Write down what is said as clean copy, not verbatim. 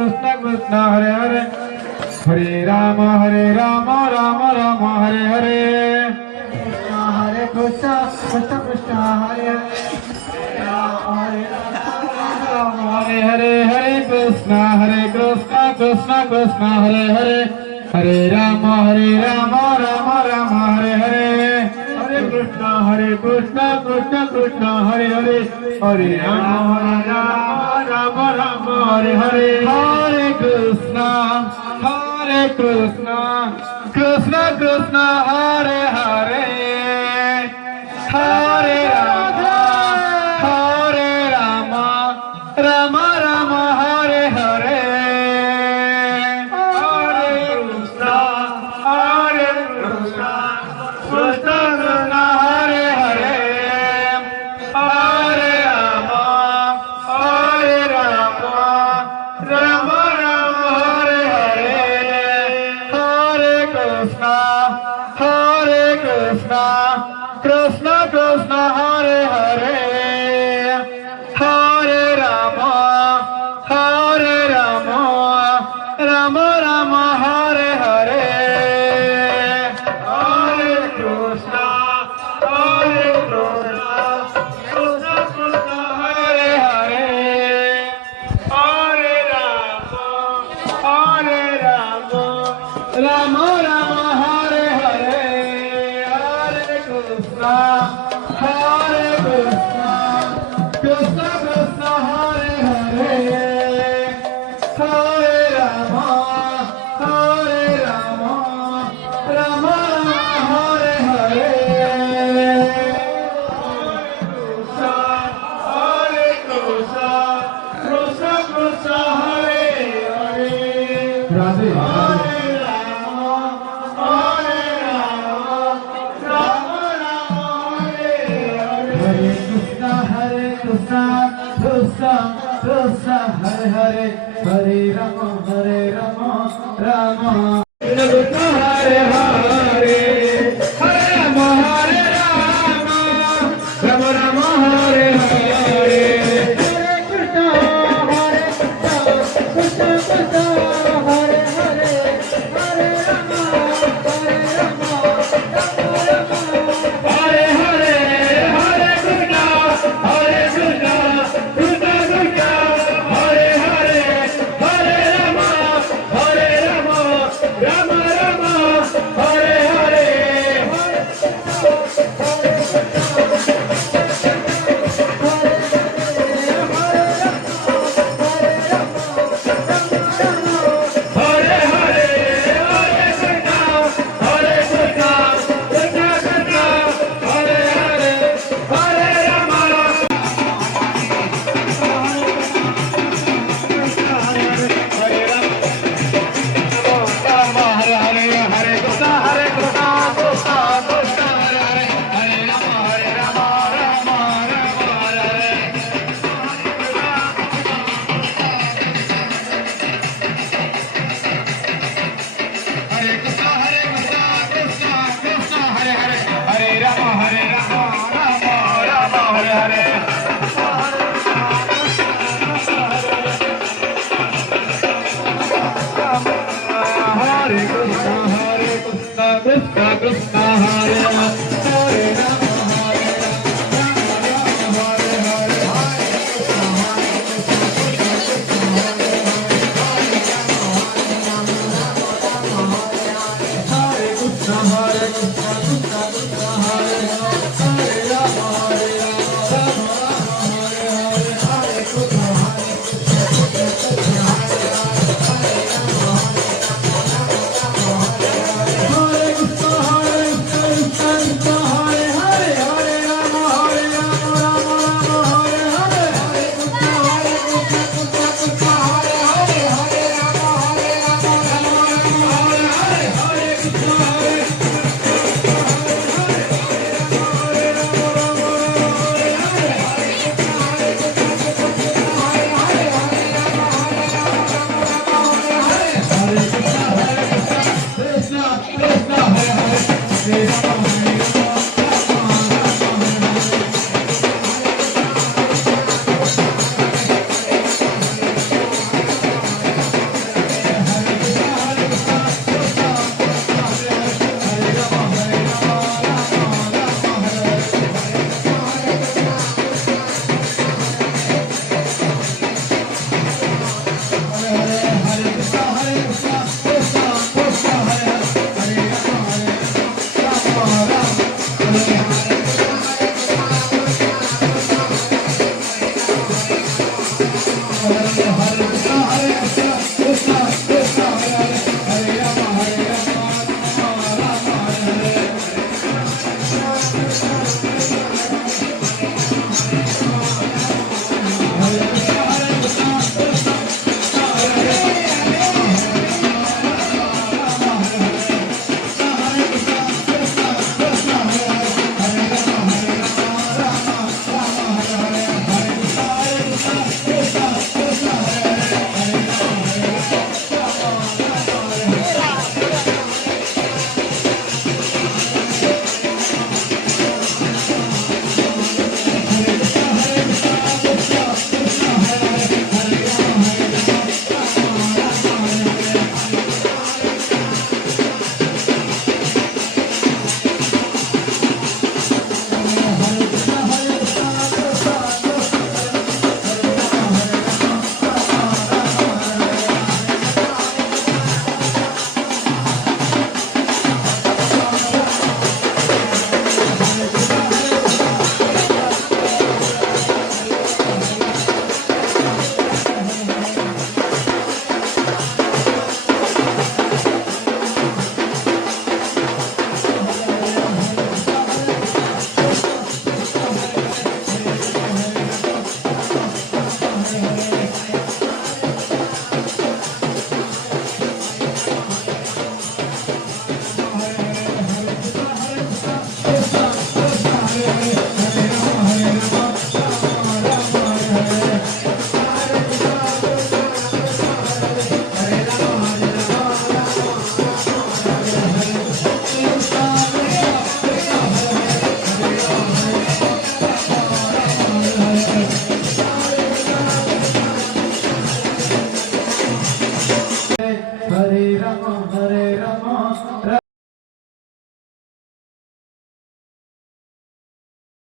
Krishna Krishna Hare Hare Hare Ram Ram Ram Hare Hare Hare Krishna Krishna Krishna Hare Hare Hare Hare Krishna Krishna Krishna Hare Hare Hare Ram Ram Ram Hare Hare Hare Krishna Krishna Krishna Hare Hare Hare Ram Ram Hare Hare Hare Krishna Krishna Krishna Hare Hare Hare Ram Ram Ram Hare Hare Hare Krishna Krishna Krishna Hare Hare Hare Ram Ram Ram Hare Hare Hare Krishna Krishna Krishna Hare Hare Hare Ram Ram Ram Hare Hare Hare Krishna Krishna Krishna Hare Hare Hare Ram Ram Ram Hare Hare Hare Krishna Krishna Krishna Hare Hare Hare Ram Ram Hare Hare Krishna Krishna Hare Hare Radhe Hare Krishna Hare Hare Hare Ram Ram Krishna Hare Hare Hare Ram Ram Hare Hare Krishna Krishna Hare Hare Hare Ram Hare Hare Hare Krishna Krishna Krishna Hare Hare Hare Ram Ram Hare Hare Hare